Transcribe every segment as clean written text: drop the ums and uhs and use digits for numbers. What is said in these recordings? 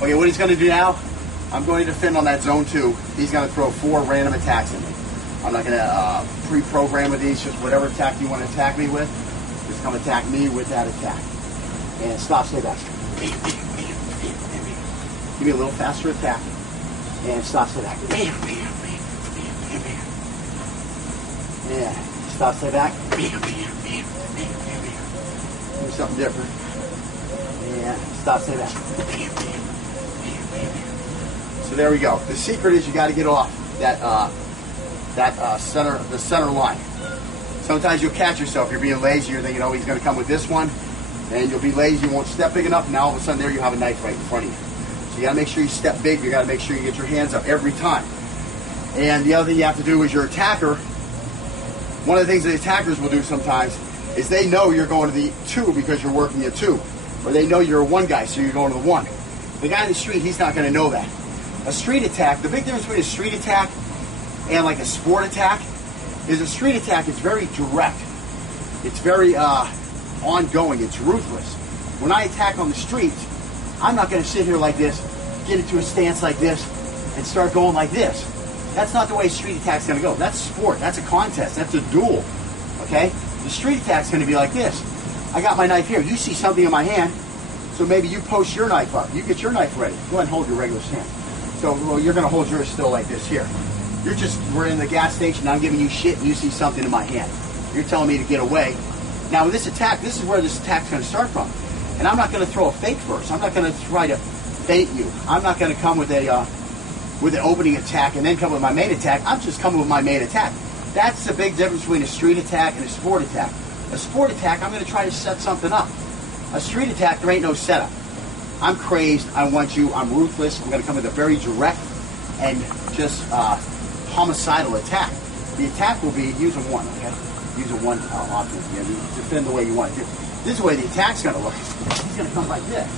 Okay, what he's going to do now, I'm going to defend on that zone 2. He's going to throw 4 random attacks at me. I'm not going to pre-program with these, just whatever attack you want to attack me with, just come attack me with that attack. And stop, stay back. Give me a little faster attack. And stop, stay back. Yeah, stop, stay back. Do something different. And stop, stay back. So there we go. The secret is you got to get off that center line. Sometimes you'll catch yourself. You're being lazy. You're thinking, oh, he's going to come with this one, and you'll be lazy. You won't step big enough. Now all of a sudden, there you have a knife right in front of you. So you got to make sure you step big. You got to make sure you get your hands up every time. And the other thing you have to do is your attacker. One of the things the attackers will do sometimes is they know you're going to the 2 because you're working a 2, or they know you're a 1 guy, so you're going to the 1. The guy in the street, he's not going to know that. A street attack, the big difference between a street attack and like a sport attack is a street attack is very direct. It's very ongoing. It's ruthless. When I attack on the streets, I'm not going to sit here like this, get into a stance like this, and start going like this. That's not the way street attack's going to go. That's sport. That's a contest. That's a duel. Okay? The street attack's going to be like this. I got my knife here. You see something in my hand, so maybe you post your knife up. You get your knife ready. Go ahead and hold your regular stance. So well, you're going to hold yours still like this here. We're in the gas station, I'm giving you shit, and you see something in my hand. You're telling me to get away. Now with this attack, this is where this attack's going to start from. And I'm not going to throw a fake first. I'm not going to try to bait you. I'm not going to come with an opening attack and then come with my main attack. I'm just coming with my main attack. That's the big difference between a street attack and a sport attack. A sport attack, I'm going to try to set something up. A street attack, there ain't no setup. I'm crazed, I want you, I'm ruthless, I'm going to come with a very direct and just homicidal attack. The attack will be use a 1, okay? Use a 1 offense. You defend the way you want to. This is the way the attack's going to look. He's going to come like this.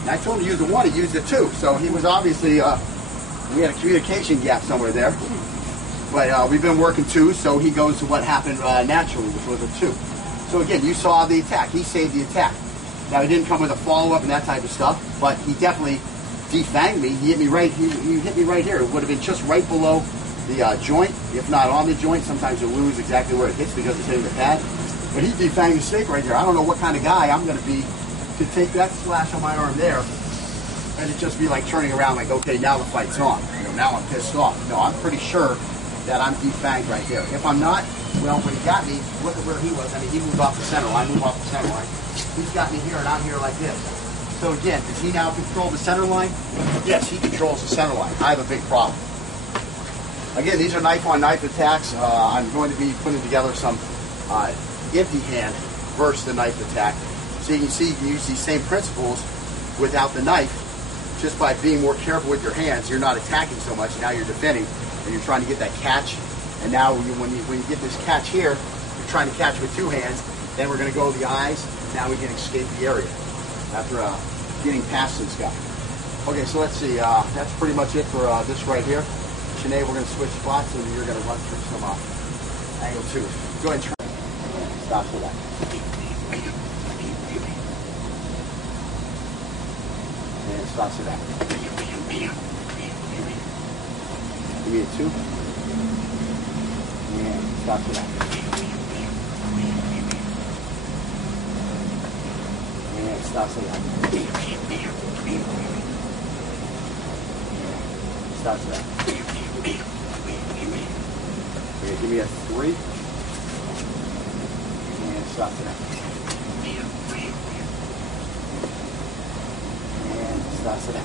And I told him to use the 1, he used the 2. So he was obviously, we had a communication gap somewhere there. But we've been working 2, so he goes to what happened naturally, which was a 2. So again, you saw the attack. He saved the attack. Now, he didn't come with a follow-up and that type of stuff, but he definitely defanged me. He hit me right. He hit me right here. It would have been just right below the joint, if not on the joint. Sometimes you lose exactly where it hits because it's hitting the pad. But he defanged the steak right there. I don't know what kind of guy I'm going to be to take that slash on my arm there, and it just be like turning around like, okay, now the fight's on. Now I'm pissed off. No, I'm pretty sure that I'm defanged right there. If I'm not, well, when he got me, look at where he was. I mean, he moved off the center line. I moved off the center line. He's got me here, and I'm here like this. So again, does he now control the center line? Yes, he controls the center line. I have a big problem. Again, these are knife-on-knife attacks. I'm going to be putting together some empty hand versus the knife attack. So you can see you can use these same principles without the knife, just by being more careful with your hands. You're not attacking so much. Now you're defending, and you're trying to get that catch. And now when you get this catch here, you're trying to catch with 2 hands. Then we're going to go to the eyes. Now we can escape the area after getting past this guy. Okay, so let's see. That's pretty much it for this right here. Sinead, we're going to switch spots, and you're going to run through some angle 2. Go ahead and try. Stop for that. And stop for that. Give me a 2. And stop for that. And stop for that. Stop for that. Okay, give me a 3. And stop for that. And stop for that.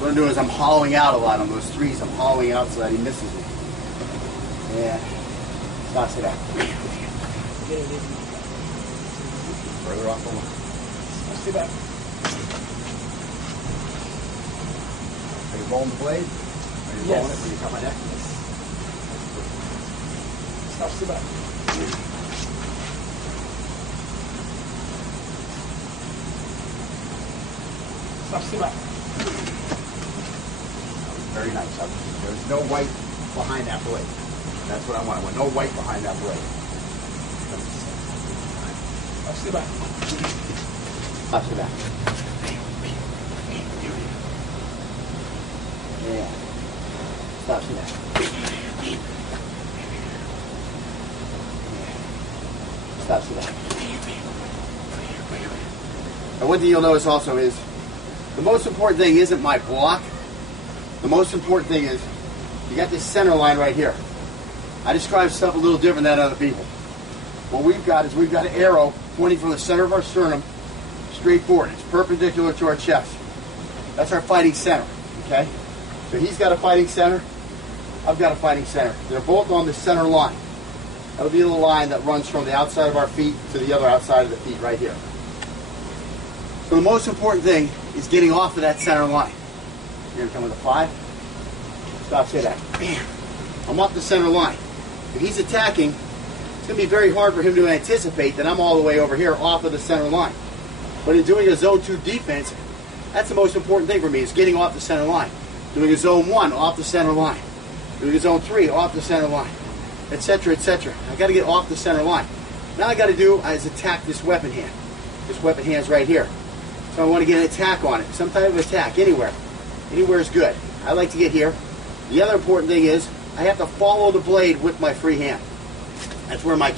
What I'm doing is I'm hollowing out a lot on those 3s. I'm hollowing out so that he misses me. And stop for that. Further off the line. Let's do that. Are you rolling the blade? Are you rolling it when you cut my neck? Stop, sit back. Stop, sit back. Very nice. There's no white behind that blade. That's what I want. I want no white behind that blade. Stop, sit back. Watch the back. Yeah. Stops the back. Stops the back. And one thing you'll notice also is the most important thing isn't my block. The most important thing is you got this center line right here. I describe stuff a little different than other people. What we've got is we've got an arrow pointing from the center of our sternum straight forward. It's perpendicular to our chest. That's our fighting center, okay? So he's got a fighting center, I've got a fighting center. They're both on the center line. That'll be the line that runs from the outside of our feet to the other outside of the feet right here. So the most important thing is getting off of that center line. You're going to come with a 5. Stop, say that. Bam. I'm off the center line. If he's attacking, it's going to be very hard for him to anticipate that I'm all the way over here off of the center line. But in doing a zone 2 defense, that's the most important thing for me, is getting off the center line. Doing a zone 1 off the center line. Doing a zone 3 off the center line. Etc., etc. I've got to get off the center line. Now I got to do is attack this weapon hand. This weapon hand's right here. So I want to get an attack on it. Some type of attack, anywhere. Anywhere is good. I like to get here. The other important thing is I have to follow the blade with my free hand. That's where my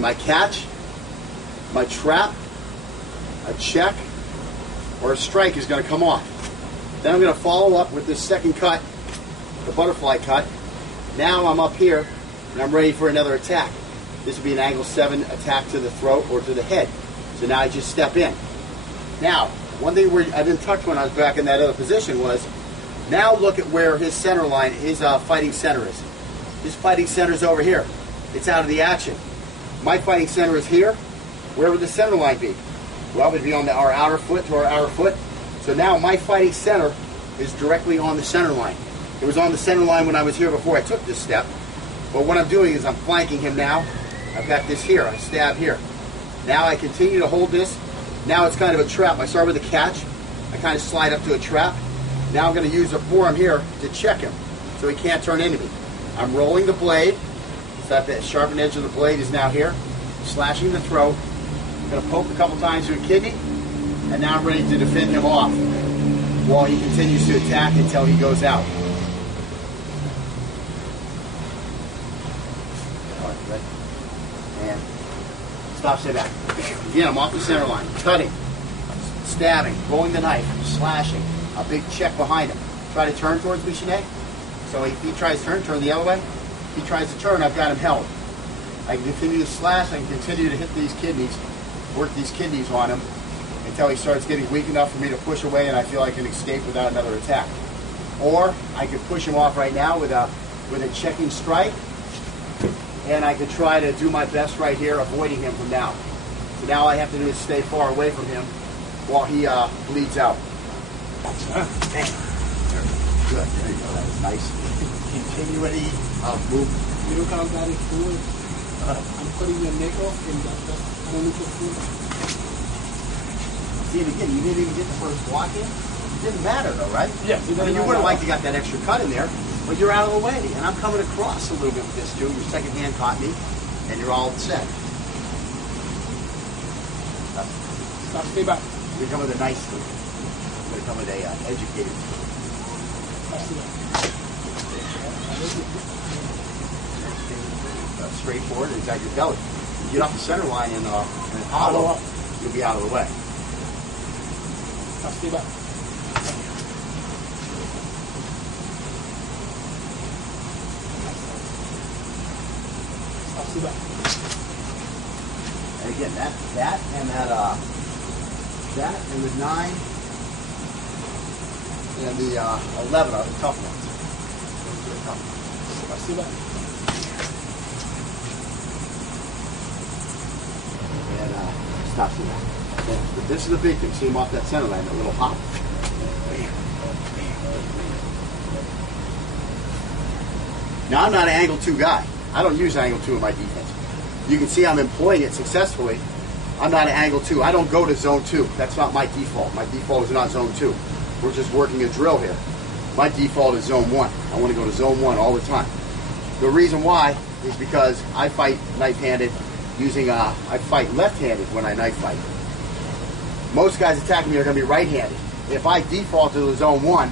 my catch, my trap, a check, or a strike is going to come off. Then I'm going to follow up with this second cut, the butterfly cut. Now I'm up here and I'm ready for another attack. This would be an angle 7 attack to the throat or to the head. So now I just step in. Now, one thing I didn't touch when I was back in that other position was, now look at where his center line, his fighting center is. His fighting center is over here. It's out of the action. My fighting center is here. Where would the center line be? Well, it would be on our outer foot to our outer foot. So now my fighting center is directly on the center line. It was on the center line when I was here before I took this step. But what I'm doing is I'm flanking him now. I've got this here. I stab here. Now I continue to hold this. Now it's kind of a trap. I start with a catch. I kind of slide up to a trap. Now I'm going to use the forearm here to check him so he can't turn into me. I'm rolling the blade. So that sharpened edge of the blade is now here. Slashing the throat. I'm going to poke a couple times through a kidney. And now I'm ready to defend him off while he continues to attack until he goes out. And stop, stay back. Again, I'm off the center line. Cutting, stabbing, rolling the knife, slashing. A big check behind him. Try to turn towards me, Sinead. So if he tries to turn the other way. If he tries to turn, I've got him held. I can continue to slash. I can continue to hit these kidneys, work these kidneys on him until he starts getting weak enough for me to push away and I feel I can escape without another attack. Or I could push him off right now with a checking strike, and I could try to do my best right here, avoiding him from now. So now all I have to do is stay far away from him while he bleeds out. Good. There you go. That was nice. Continuity of movement. You look how that is cool. I'm putting your neck off and that's monitor food. See, and again, you didn't even get the first block in. It didn't matter though, right? Yeah. I mean, you would have liked to got that extra cut in there, but you're out of the way. And I'm coming across a little bit with this too. Your second hand caught me, and you're all set. Stop, stay back. You're coming with a nice sleep. You're going to come with a educated sleep. Stop, stay back. Straightforward, and it's at your belly. You get off the center line and hollow, you'll be out of the way. Stop, stay back. Stop, stay back. And again, that and the 9 and the 11 are the tough ones. Those are the tough ones. Stop, stay back. And stop seeing that. But this is the big thing. See him off that center line, that little hop. Now I'm not an angle 2 guy. I don't use angle 2 in my defense. You can see I'm employing it successfully. I'm not an angle 2. I don't go to zone 2. That's not my default. My default is not zone 2. We're just working a drill here. My default is zone 1. I want to go to zone 1 all the time. The reason why is because I fight knife-handed using I fight left-handed when I knife fight. Most guys attacking me are going to be right-handed. If I default to the zone 1,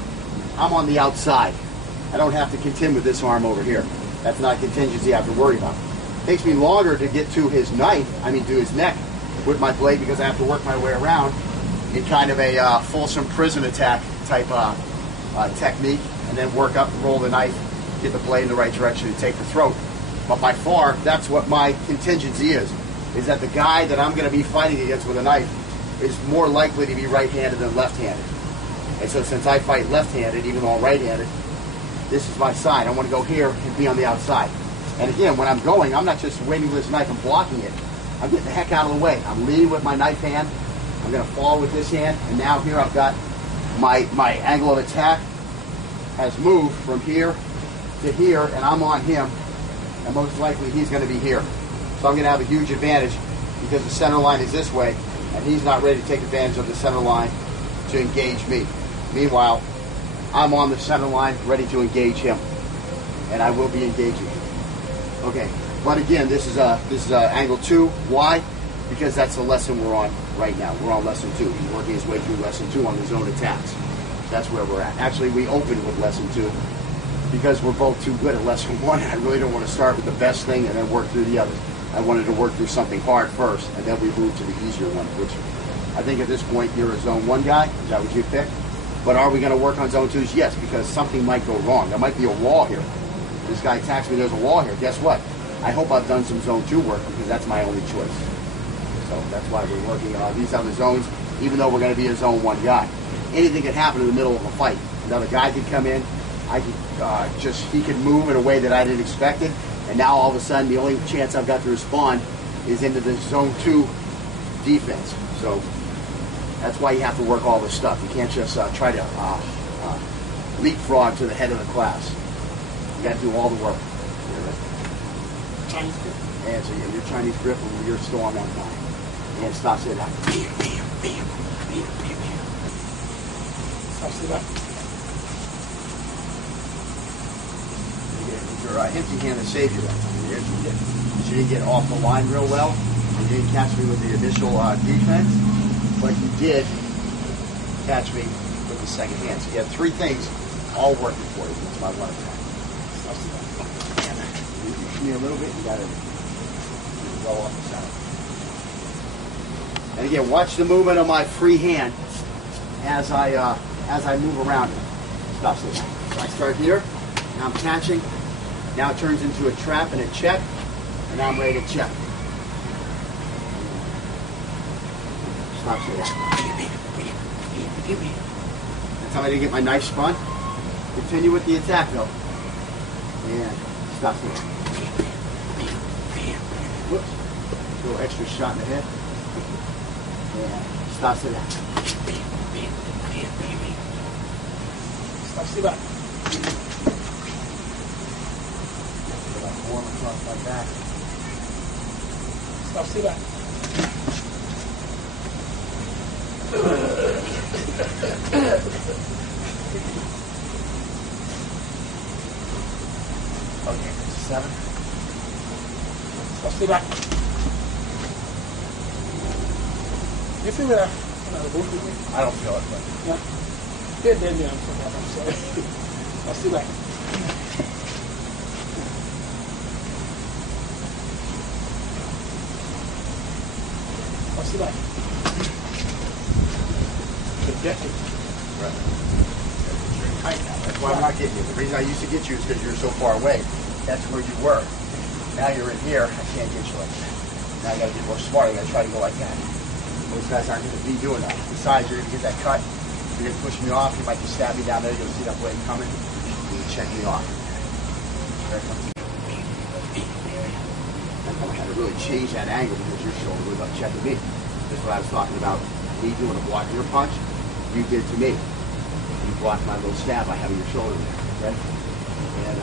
I'm on the outside. I don't have to contend with this arm over here. That's not a contingency I have to worry about. It takes me longer to get to his knife, to his neck with my blade, because I have to work my way around in kind of a fulsome prison attack type technique, and then work up and roll the knife, get the blade in the right direction to take the throat. But by far, that's what my contingency is that the guy that I'm going to be fighting against with a knife is more likely to be right-handed than left-handed. And so since I fight left-handed, even though I'm right-handed, this is my side. I want to go here and be on the outside. And again, when I'm going, I'm not just waiting for this knife and blocking it. I'm getting the heck out of the way. I'm leading with my knife hand. I'm going to follow with this hand. And now here I've got my angle of attack has moved from here to here, and I'm on him. And most likely he's going to be here. So I'm going to have a huge advantage because the center line is this way, and he's not ready to take advantage of the center line to engage me. Meanwhile, I'm on the center line ready to engage him, and I will be engaging him. Okay, but again, this is angle 2. Why? Because that's the lesson we're on right now. We're on lesson 2. He's working his way through lesson 2 on the zone attacks. That's where we're at. Actually, we opened with lesson 2 because we're both too good at lesson 1. I really don't want to start with the best thing and then work through the others. I wanted to work through something hard first, and then we move to the easier one, which I think at this point you're a zone 1 guy. Is that what you picked? But are we going to work on zone 2s? Yes, because something might go wrong. There might be a wall here. This guy attacks me, there's a wall here. Guess what? I hope I've done some zone 2 work because that's my only choice. So that's why we're working on these other zones, even though we're going to be a zone 1 guy. Anything could happen in the middle of a fight. Another guy could come in. I could he could move in a way that I didn't expect it. And now all of a sudden, the only chance I've got to respond is into the zone 2 defense. So that's why you have to work all this stuff. You can't just try to leapfrog to the head of the class. You got to do all the work. Chinese grip. And so your Chinese grip, and you're still on 1 time. And stop sitting out. Bam, bam, bam, bam, bam, bam. Stop sitting out. Your empty hand that saved you that time. You didn't get off the line real well. You didn't catch me with the initial defense, but you did catch me with the second hand. So you had 3 things all working for you. That's my 1 attack. You push me a little bit, you got to roll off the center. And again, watch the movement of my free hand as I move around. Stop sitting. So I start here, now I'm catching. Now it turns into a trap and a check, and now I'm ready to check. Stop sitting. That's how I didn't get my knife spun. Continue with the attack though. And stop sitting. Whoops. A little extra shot in the head. And stop sitting. Stop sitting. Warm across my back. Stop sitting. Okay, 7. Stop sitting. You feel that? I don't feel it, but Yeah. Then I'm sorry. Stop sitting. Stop sitting. Objective. right. You're tight now. That's why I'm not getting you. The reason I used to get you is because you're so far away. That's where you were. Now you're in here. I can't get you like that. Now I got to get more smart. I got to try to go like that. Most guys aren't going to be doing that. Besides, you're going to get that cut. You're going to push me off. You might just stab me down there. You'll see that blade coming. You check me off. There it comes. I had to really change that angle because your shoulder was up checking me. That's what I was talking about. Me doing a block your punch, you did to me. You blocked my little stab by having your shoulder there. Okay? And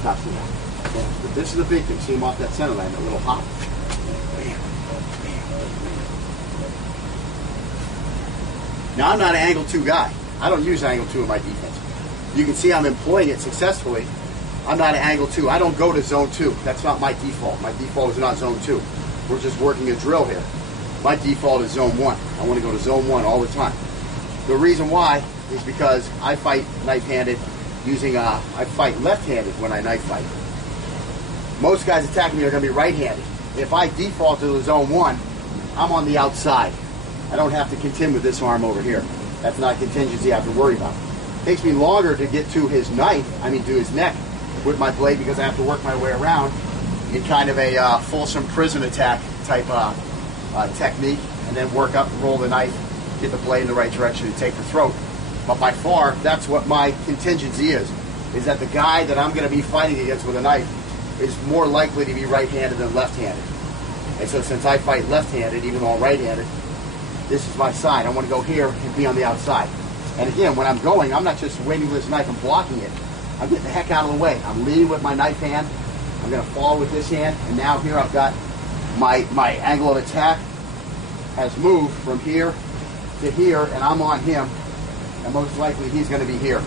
stop seeing that. Okay. But this is the big thing. See him off that center line, that little hop. Bam. Now I'm not an angle 2 guy. I don't use angle 2 in my defense. You can see I'm employing it successfully. I'm not an angle 2. I don't go to zone 2. That's not my default. My default is not zone 2. We're just working a drill here. My default is zone 1. I want to go to zone 1 all the time. The reason why is because I fight knife-handed using, I fight left-handed when I knife fight. Most guys attacking me are going to be right-handed. If I default to the zone 1, I'm on the outside. I don't have to contend with this arm over here. That's not a contingency I have to worry about. It takes me longer to get to his knife, to his neck with my blade, because I have to work my way around in kind of a fulsome prison attack type technique, and then work up and roll the knife, get the blade in the right direction and take the throat. But by far, that's what my contingency is that the guy that I'm going to be fighting against with a knife is more likely to be right-handed than left-handed. And so since I fight left-handed, even though I'm right-handed, this is my side. I want to go here and be on the outside. And again, when I'm going, I'm not just waiting with this knife and blocking it. I'm getting the heck out of the way. I'm leading with my knife hand. I'm going to fall with this hand. And now here I've got my angle of attack has moved from here to here, and I'm on him. And most likely he's going to be here.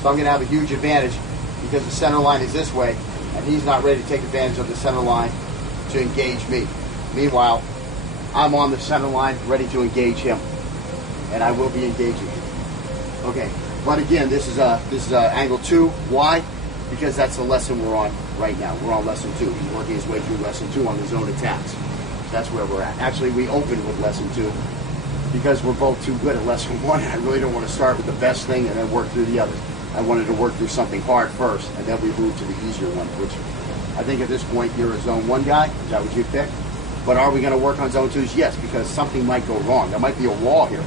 So I'm going to have a huge advantage because the center line is this way, and he's not ready to take advantage of the center line to engage me. Meanwhile, I'm on the center line ready to engage him, and I will be engaging him. Okay, but again, this is angle 2. Why? Because that's the lesson we're on right now. We're on lesson 2. He's working his way through lesson 2 on the zone attacks. That's where we're at. Actually, we opened with lesson 2 because we're both too good at lesson 1. I really don't want to start with the best thing and then work through the others. I wanted to work through something hard first, and then we move to the easier one, which I think at this point you're a zone 1 guy. Is that what you picked? But are we going to work on zone 2s? Yes, because something might go wrong. There might be a wall here.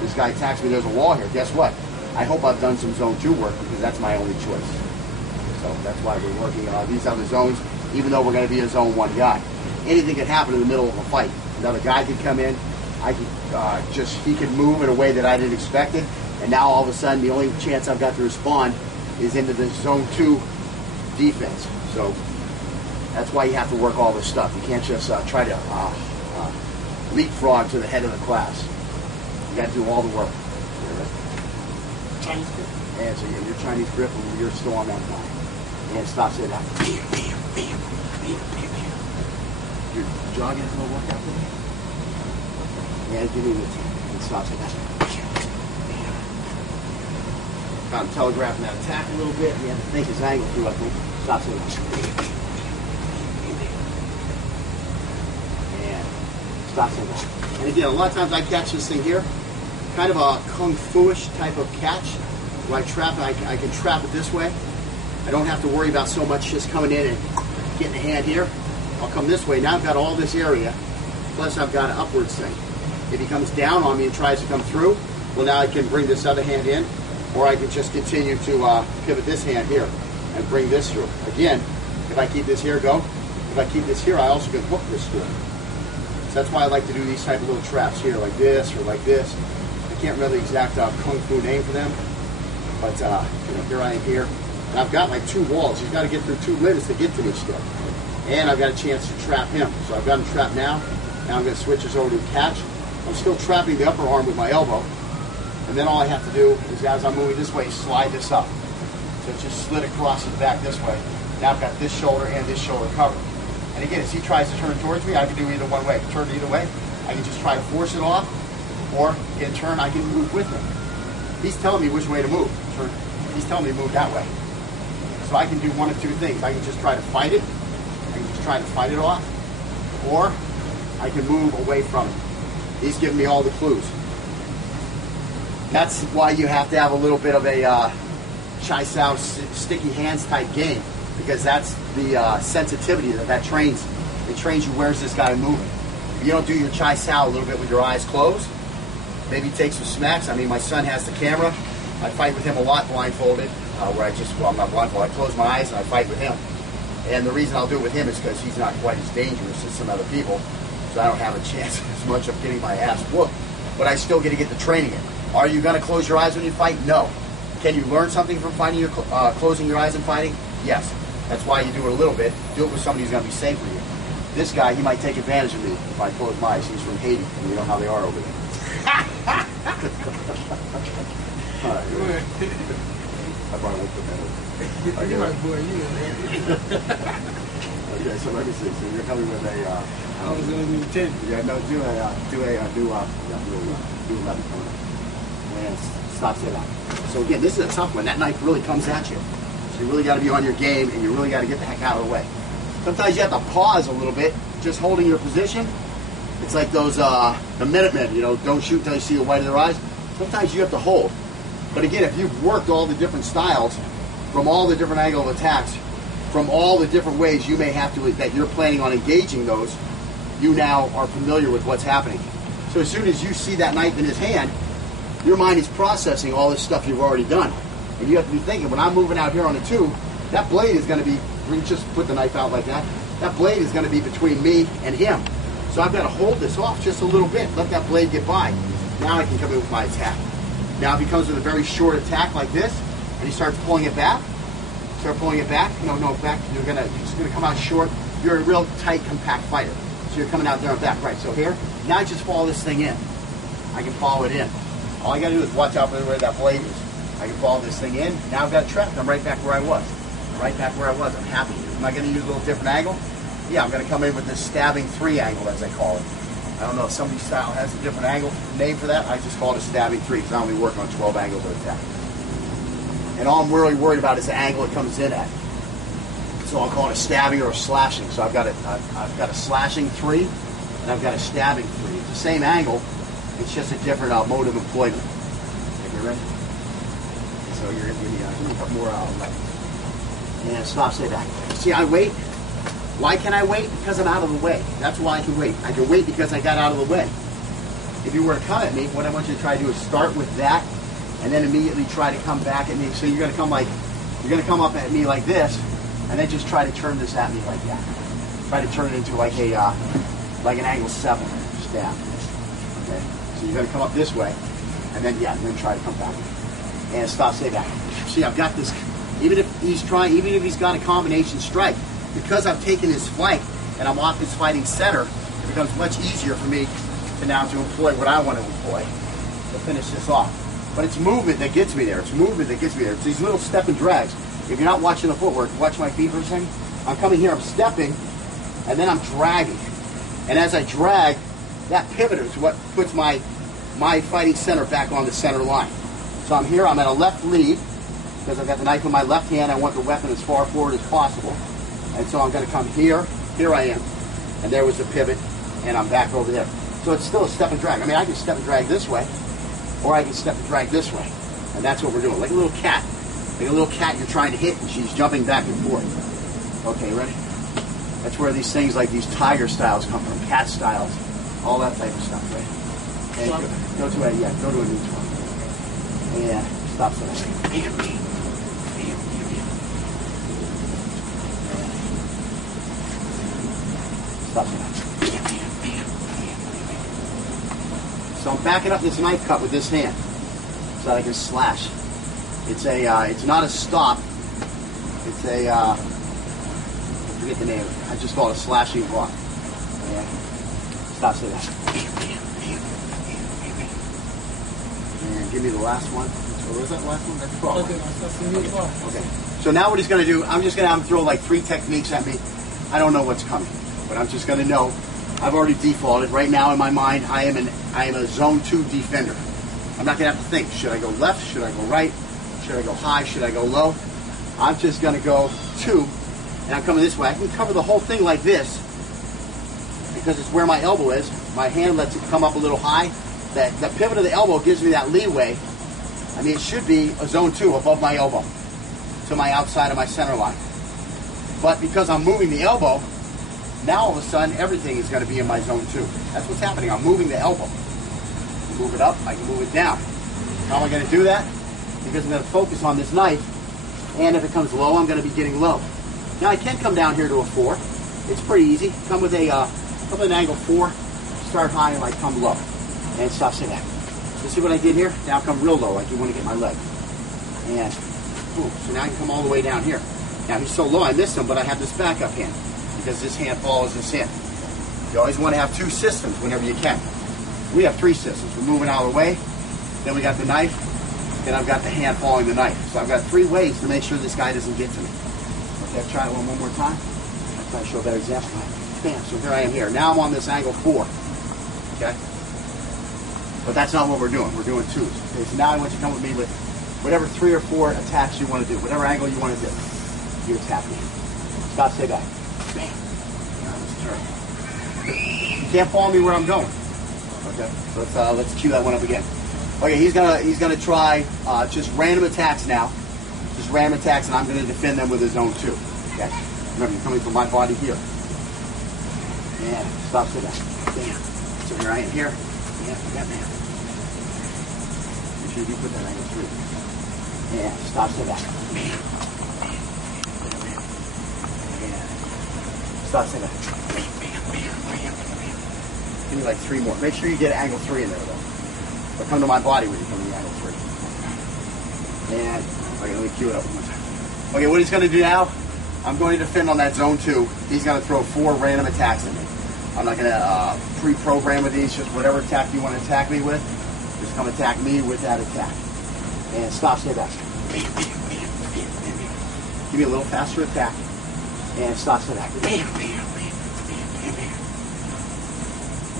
This guy attacks me, there's a wall here. Guess what? I hope I've done some zone 2 work because that's my only choice. So that's why we're working on these other zones, even though we're going to be a zone 1 guy. Anything can happen in the middle of a fight. Another guy could come in. He could move in a way that I didn't expect it. And now all of a sudden, the only chance I've got to respond is into the zone 2 defense. So that's why you have to work all this stuff. You can't just try to leapfrog to the head of the class. You got to do all the work. Chinese grip. And so your Chinese grip, and you're still on that line. And stop saying that. Bam, bam, bam, bam, bam, bam. You're jogging a little workout for me? Yeah, give me the and stop saying that. I'm telegraphing that attack a little bit. You have to think his angle through, I think. Stop saying that. And stop saying that. And again, a lot of times I catch this thing here, kind of a kung fu-ish type of catch. Where I trap, I can trap it this way. I don't have to worry about so much just coming in and getting the hand here. I'll come this way. Now I've got all this area, plus I've got an upwards thing. If he comes down on me and tries to come through, well, now I can bring this other hand in, or I can just continue to pivot this hand here and bring this through. Again, if I keep this here, if I keep this here, I also can hook this through. So that's why I like to do these type of little traps here, like this or like this. I can't remember the exact kung fu name for them, but here I am here. And I've got like 2 walls. He's got to get through 2 limits to get to me still. And I've got a chance to trap him. So I've got him trapped now. Now I'm going to switch this over to a catch. I'm still trapping the upper arm with my elbow. And then all I have to do is, as I'm moving this way, slide this up. So it just slid across his back this way. Now I've got this shoulder and this shoulder covered. And again, as he tries to turn towards me, I can do either one way. Turn either way. I can just try to force it off, or in turn, I can move with him. He's telling me which way to move. He's telling me to move that way. So I can do one of 2 things. I can just try to fight it. I can just try to fight it off. Or I can move away from it. He's giving me all the clues. That's why you have to have a little bit of a Chai Sao sticky hands type game. Because that's the sensitivity that trains. It trains you where's this guy moving. If you don't do your Chai Sao a little bit with your eyes closed, maybe take some smacks. I mean, my son has the camera. I fight with him a lot blindfolded, I'm not blindfolded. I close my eyes and I fight with him. And the reason I'll do it with him is because he's not quite as dangerous as some other people, so I don't have a chance as much of getting my ass whooped. But I still get to get the training in. Are you going to close your eyes when you fight? No. Can you learn something from fighting closing your eyes and fighting? Yes. That's why you do it a little bit. Do it with somebody who's going to be safe for you. This guy, he might take advantage of me if I close my eyes. He's from Haiti, and you know how they are over there. All right, I probably won't put that over. Okay, so let me see. So you're coming with a. I was going to do 10. Yeah, no, do 11 coming up. And stop say that. So again, this is a tough one. That knife really comes at you. So you really got to be on your game, and you really got to get the heck out of the way. Sometimes you have to pause a little bit, just holding your position. It's like those the Minutemen, you know, don't shoot until you see the white of their eyes. Sometimes you have to hold. But again, if you've worked all the different styles, from all the different angle of attacks, from all the different ways you may have to, that you're planning on engaging those, you now are familiar with what's happening. So as soon as you see that knife in his hand, your mind is processing all this stuff you've already done. And you have to be thinking, when I'm moving out here on the 2, that blade is going to be, we just put the knife out like that, that blade is going to be between me and him. So I've got to hold this off just a little bit, let that blade get by. Now I can come in with my attack. Now if he comes with a very short attack like this, and he starts pulling it back, back, you're just gonna come out short. You're a real tight, compact fighter. So you're coming out there on back, right. So here, now I just follow this thing in. I can follow it in. All I gotta do is watch out for where that blade is. I can follow this thing in. Now I've got trapped. I'm right back where I was. I'm happy. Am I gonna use a little different angle? Yeah, I'm gonna come in with this stabbing 3 angle, as I call it. I don't know if somebody's style has a different angle name for that. I just call it a stabbing 3 because I only work on 12 angles of attack. And all I'm really worried about is the angle it comes in at. So I'll call it a stabbing or a slashing. So I've got a slashing 3 and I've got a stabbing 3. It's the same angle, it's just a different mode of employment. Okay, you ready? So you're going to give me a couple more and stop, stay back. See, I wait. Why can I wait? Because I'm out of the way. That's why I can wait. I can wait because I got out of the way. If you were to come at me, what I want you to try to do is start with that and then immediately try to come back at me. So you're going to come up at me like this, and then just try to turn this at me like that. Try to turn it into like an angle 7 stab. Okay. So you're going to come up this way, and then try to come back and stop. Stay back. See, I've got this. Even if he's got a combination strike, because I've taken his flank and I'm off his fighting center, it becomes much easier for me to employ what I want to employ to finish this off. But it's movement that gets me there. It's these little step and drags. If you're not watching the footwork, watch my feet for a second. I'm coming here, I'm stepping, and then I'm dragging. And as I drag, that pivot is what puts my fighting center back on the center line. So I'm here, I'm at a left lead, because I've got the knife in my left hand. I want the weapon as far forward as possible. And so I'm going to come here. Here I am. And there was the pivot, and I'm back over there. So it's still a step and drag. I mean, I can step and drag this way, or I can step and drag this way. And that's what we're doing. Like a little cat. Like a little cat you're trying to hit, and she's jumping back and forth. Okay, ready? That's where these things like these tiger styles come from, cat styles, all that type of stuff, right? And go to a neutral. And stop for a second. Stop for that. So I'm backing up this knife cut with this hand so that I can slash. It's not a stop. It's I forget the name. I just call it a slashing block. Yeah. Stop, say that. And give me the last one. What was that last one? That's 12. Okay. So now what he's going to do, I'm just going to have him throw like 3 techniques at me. I don't know what's coming, but I'm just going to know. I've already defaulted. Right now in my mind, I am a zone 2 defender. I'm not going to have to think. Should I go left? Should I go right? Should I go high? Should I go low? I'm just going to go 2, and I'm coming this way. I can cover the whole thing like this because it's where my elbow is. My hand lets it come up a little high. The pivot of the elbow gives me that leeway. I mean, it should be a zone 2 above my elbow to my outside of my center line. But because I'm moving the elbow, now all of a sudden everything is going to be in my zone 2. That's what's happening. I'm moving the elbow. I can move it up, I can move it down. How am I going to do that? Because I'm going to focus on this knife, and if it comes low, I'm going to be getting low. Now I can come down here to a 4. It's pretty easy. Come with an angle 4, start high and like come low. And stop, say that. So see what I did here? Now come real low, like you want to get my leg. And boom. So now I can come all the way down here. Now he's so low I missed him, but I have this backup hand because this hand follows this hand. You always want to have 2 systems whenever you can. We have 3 systems. We're moving out of the way, then we got the knife, then I've got the hand following the knife. So I've got 3 ways to make sure this guy doesn't get to me. Okay, try it one more time. try to show a better example. Bam, so here I am here. Now I'm on this angle 4. Okay? But that's not what we're doing. We're doing 2s. Okay, so now I want you to come with me with whatever 3 or 4 attacks you want to do. Whatever angle you want to do. You attack me. Stop, stay back. Bam. Now let's turn. You can't follow me where I'm going. Okay? So let's cue that one up again. Okay, he's gonna try just random attacks now. Just random attacks, and I'm gonna defend them with his own 2. Okay? Remember, you're coming from my body here. And stop, stay back. Bam. So here I am here. Bam, bam, bam. Make sure you put that angle 3. And stop, stay back. Bam. And stop, stay back. Bam, bam, bam, bam, bam. Give me like 3 more. Make sure you get angle 3 in there though. But come to my body when you come to the angle 3. And okay, let me cue it up one more time. Okay, what he's going to do now, I'm going to defend on that zone 2. He's going to throw 4 random attacks at me. I'm not going to pre-program with these, just whatever attack you want to attack me with, just come attack me with that attack. And stop, stay back. Give me a little faster attack. And stop, stay back.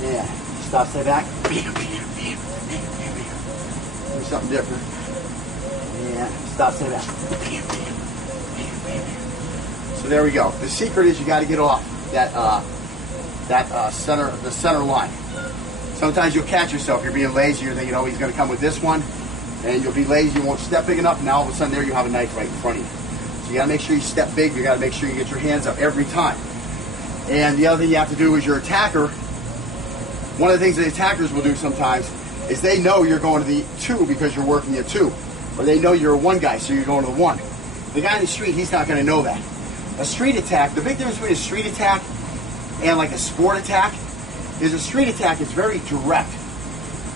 Yeah, stop, stay back. Do something different. Yeah, stop, stay back. So there we go. The secret is you got to get off the center line. Sometimes you'll catch yourself. You're being lazy. You're thinking, oh, he's going to come with this one, and you'll be lazy. You won't step big enough. Now all of a sudden, there you have a knife right in front of you. So you got to make sure you step big. You got to make sure you get your hands up every time. And the other thing you have to do is your attacker. One of the things the attackers will do sometimes is they know you're going to the 2 because you're working at 2, or they know you're a 1 guy, so you're going to the 1. The guy in the street, he's not going to know that. A street attack, the big difference between a street attack and like a sport attack is a street attack is very direct.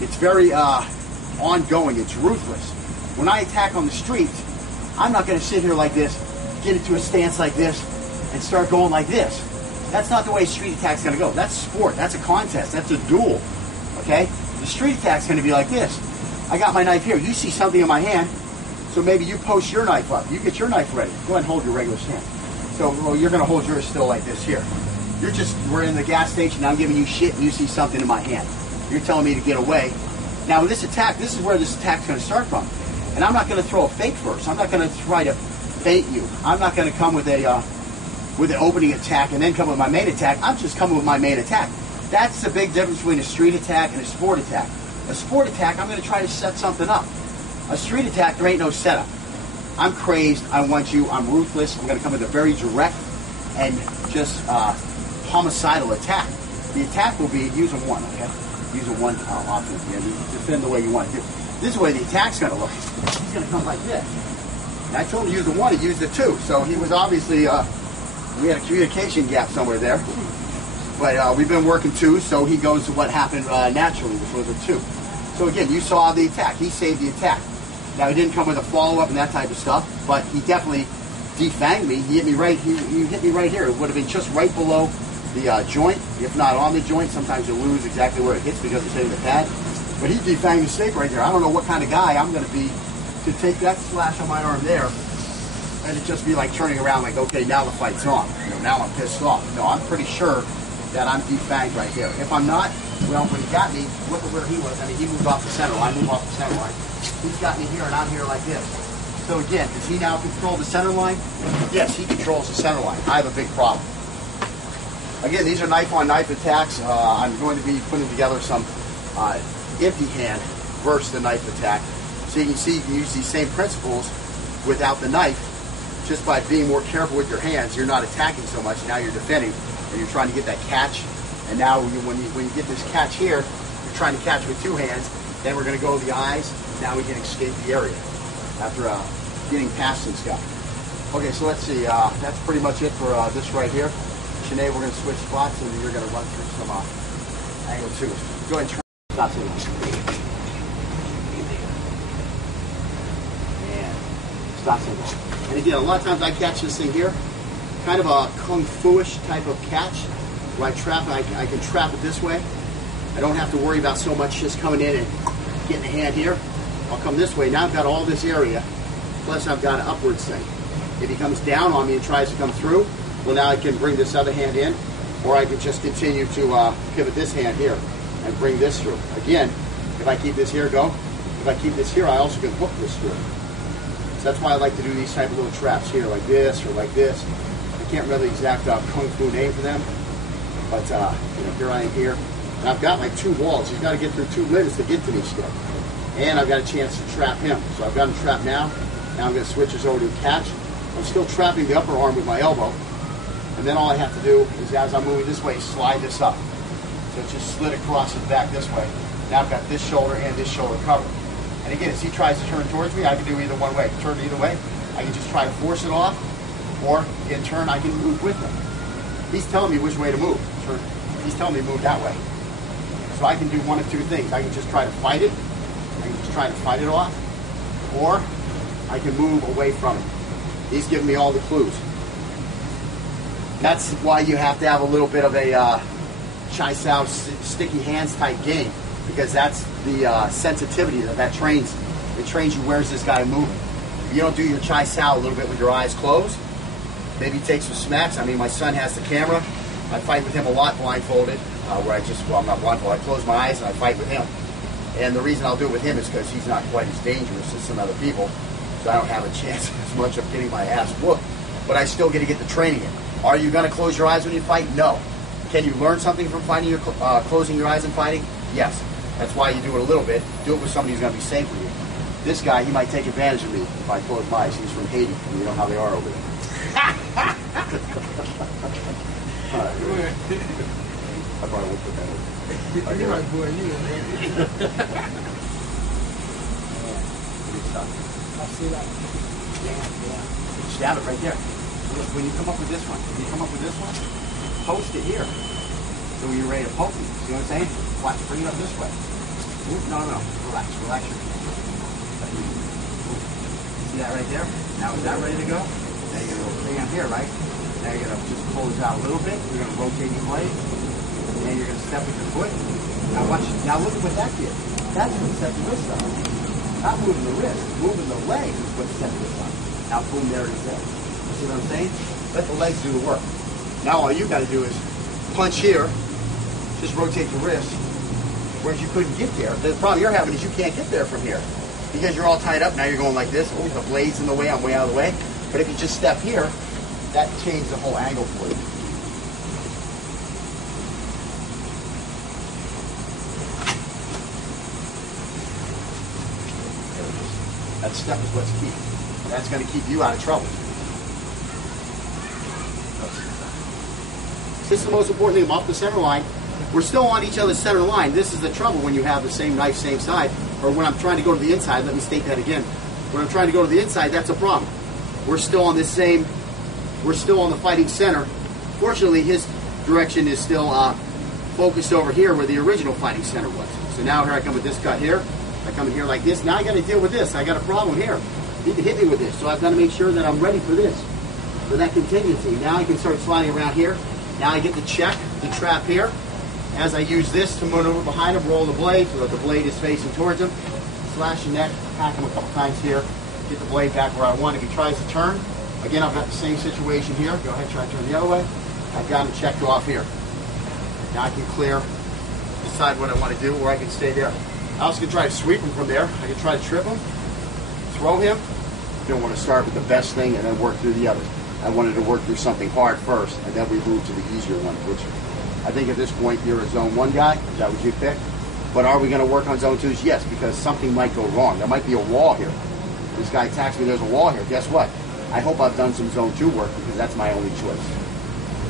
It's very ongoing. It's ruthless. When I attack on the street, I'm not going to sit here like this, get into a stance like this, and start going like this. That's not the way a street attack's going to go. That's sport. That's a contest. That's a duel. Okay? The street attack's going to be like this. I got my knife here. You see something in my hand, so maybe you post your knife up. You get your knife ready. Go ahead and hold your regular stance. So you're going to hold yours still like this here. We're in the gas station, I'm giving you shit, and you see something in my hand. You're telling me to get away. Now with this attack, this is where this attack's going to start from. And I'm not going to throw a fake first. I'm not going to try to bait you. I'm not going to come with an opening attack and then come with my main attack. I'm just coming with my main attack. That's the big difference between a street attack and a sport attack. A sport attack, I'm going to try to set something up. A street attack, there ain't no setup. I'm crazed, I want you, I'm ruthless, I'm going to come with a very direct and just homicidal attack. The attack will be use a 1, okay? Use a 1 offense. Yeah, defend the way you want to do. This is the way the attack's going to look. He's going to come like this. And I told him to use the 1, he used the 2. So he was obviously, we had a communication gap somewhere there. But we've been working 2, so he goes to what happened naturally, which was a 2. So again, you saw the attack. He saved the attack. Now, he didn't come with a follow-up and that type of stuff, but he definitely defanged me. He hit me right. He hit me right here. It would have been just right below the joint, if not on the joint. Sometimes you lose exactly where it hits because it's hitting the pad. But he defanged the steak right there. I don't know what kind of guy I'm going to be to take that slash on my arm there, and it just be like turning around, like, okay, now the fight's on. Now I'm pissed off. No, I'm pretty sure that I'm defanged right there. If I'm not, well, when he got me, look at where he was. I mean, he moved off the center line, moved off the center line. He's got me here, and I'm here like this. So again, does he now control the center line? Yes, he controls the center line. I have a big problem. Again, these are knife-on-knife attacks. I'm going to be putting together some empty hand versus the knife attack. So you can see you can use these same principles without the knife, just by being more careful with your hands. You're not attacking so much. Now you're defending, and you're trying to get that catch. And now when you get this catch here, you're trying to catch with 2 hands. Then we're going to go to the eyes. Now we can escape the area after getting past some stuff. Okay, so let's see. That's pretty much it for this right here. Sinead, we're going to switch spots, and you're going to run through some angle 2. Go ahead and stop so and stop so. And again, a lot of times I catch this thing here, kind of a kung fu-ish type of catch, where I trap. I can trap it this way. I don't have to worry about so much just coming in and getting the hand here. I'll come this way. Now I've got all this area, plus I've got an upwards thing. If he comes down on me and tries to come through, Well, now I can bring this other hand in, or I can just continue to pivot this hand here and bring this through. Again, if I keep this here, if I keep this here, I also can hook this through. So that's why I like to do these type of little traps here, like this or like this. I can't really exact kung fu name for them, but you know, here I am here, and I've got like 2 walls. He's got to get through 2 limits to get to me still, and I've got a chance to trap him. So I've got him trapped now. Now I'm going to switch this over to a catch. I'm still trapping the upper arm with my elbow, and then all I have to do is, as I'm moving this way, slide this up. So it's just slid across his back this way. Now I've got this shoulder and this shoulder covered. And again, as he tries to turn towards me, I can do either one way. Turn either way. I can just try to force it off, or in turn, I can move with him. He's telling me which way to move. He's telling me to move that way. So I can do one of 2 things. I can just try to fight it. I can just try to fight it off, or I can move away from it. He's giving me all the clues. That's why you have to have a little bit of a Chai Sao sticky hands type game, because that's the sensitivity that trains. It trains you, where's this guy moving. If you don't do your Chai Sao a little bit with your eyes closed, maybe take some smacks. I mean, my son has the camera. I fight with him a lot blindfolded, where I'm not blindfolded. I close my eyes and I fight with him. And the reason I'll do it with him is because he's not quite as dangerous as some other people, so I don't have a chance as much of getting my ass whooped. But I still get to get the training in. Are you going to close your eyes when you fight? No. Can you learn something from fighting closing your eyes and fighting? Yes. That's why you do it a little bit. Do it with somebody who's going to be safe with you. This guy, he might take advantage of me if I close my eyes. He's from Haiti, and you know how they are over there. All right. I probably won't put that in. You're right, boy. You man. I see that. Yeah. Stab it right there. When you come up with this one, post it here. So when you're ready to poke me, see what I'm saying? Watch, bring it up this way. No. Relax your hand. See that right there? Now is that ready to go? Now you're going to stay on here, right? Now you're going to just pull this out a little bit. You're going to rotate your blade. And you're going to step with your foot. Now watch. Now look at what that did. That's what set the wrist up. Not moving the wrist, moving the leg is what set this up. Now boom, there it is there. You see what I'm saying? Let the legs do the work. Now all you got to do is punch here. Just rotate the wrist. Whereas you couldn't get there. The problem you're having is you can't get there from here. Because you're all tied up, now you're going like this. Oh, the blade's in the way, I'm way out of the way. But if you just step here, that changed the whole angle for you. That step is what's key. That's going to keep you out of trouble. This is the most important thing. I'm off the center line. We're still on each other's center line. This is the trouble when you have the same knife, same side. Or when I'm trying to go to the inside, let me state that again. When I'm trying to go to the inside, that's a problem. We're still on this same, we're still on the fighting center. Fortunately, his direction is still focused over here where the original fighting center was. So now here I come with this cut here. I come in here like this. Now I got to deal with this. I got a problem here. He can hit me with this. So I've got to make sure that I'm ready for this, for that contingency. Now I can start sliding around here. Now I get to check the trap here. As I use this to maneuver behind him, roll the blade so that the blade is facing towards him. Slash the neck, hack him a couple times here. Get the blade back where I want. If he tries to turn, again, I've got the same situation here. Go ahead, try to turn the other way. I've got him checked off here. Now I can clear, decide what I want to do, or I can stay there. I also can try to sweep him from there. I can try to trip him, throw him. You don't want to start with the best thing and then work through the others. I wanted to work through something hard first, and then we move to the easier one, which I think at this point you're a zone 1 guy. Is that what you picked? But are we going to work on zone 2s? Yes, because something might go wrong. There might be a wall here. This guy attacks me, there's a wall here. Guess what? I hope I've done some zone 2 work because that's my only choice.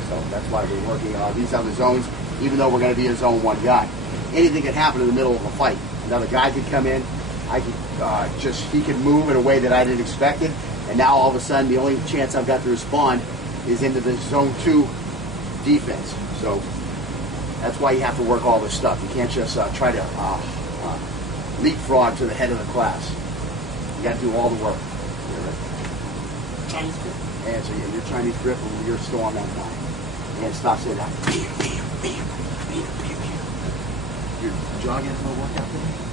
So that's why we're working on these other zones, even though we're going to be a zone 1 guy. Anything could happen in the middle of a fight. Another guy could come in. I could he could move in a way that I didn't expect it. And now all of a sudden the only chance I've got to respond is into the zone 2 defense. So that's why you have to work all this stuff. You can't just try to leapfrog to the head of the class. You got to do all the work. Chinese grip. And so your Chinese grip, and you're still on that line. And stop saying that. Your jaw gets no workout today?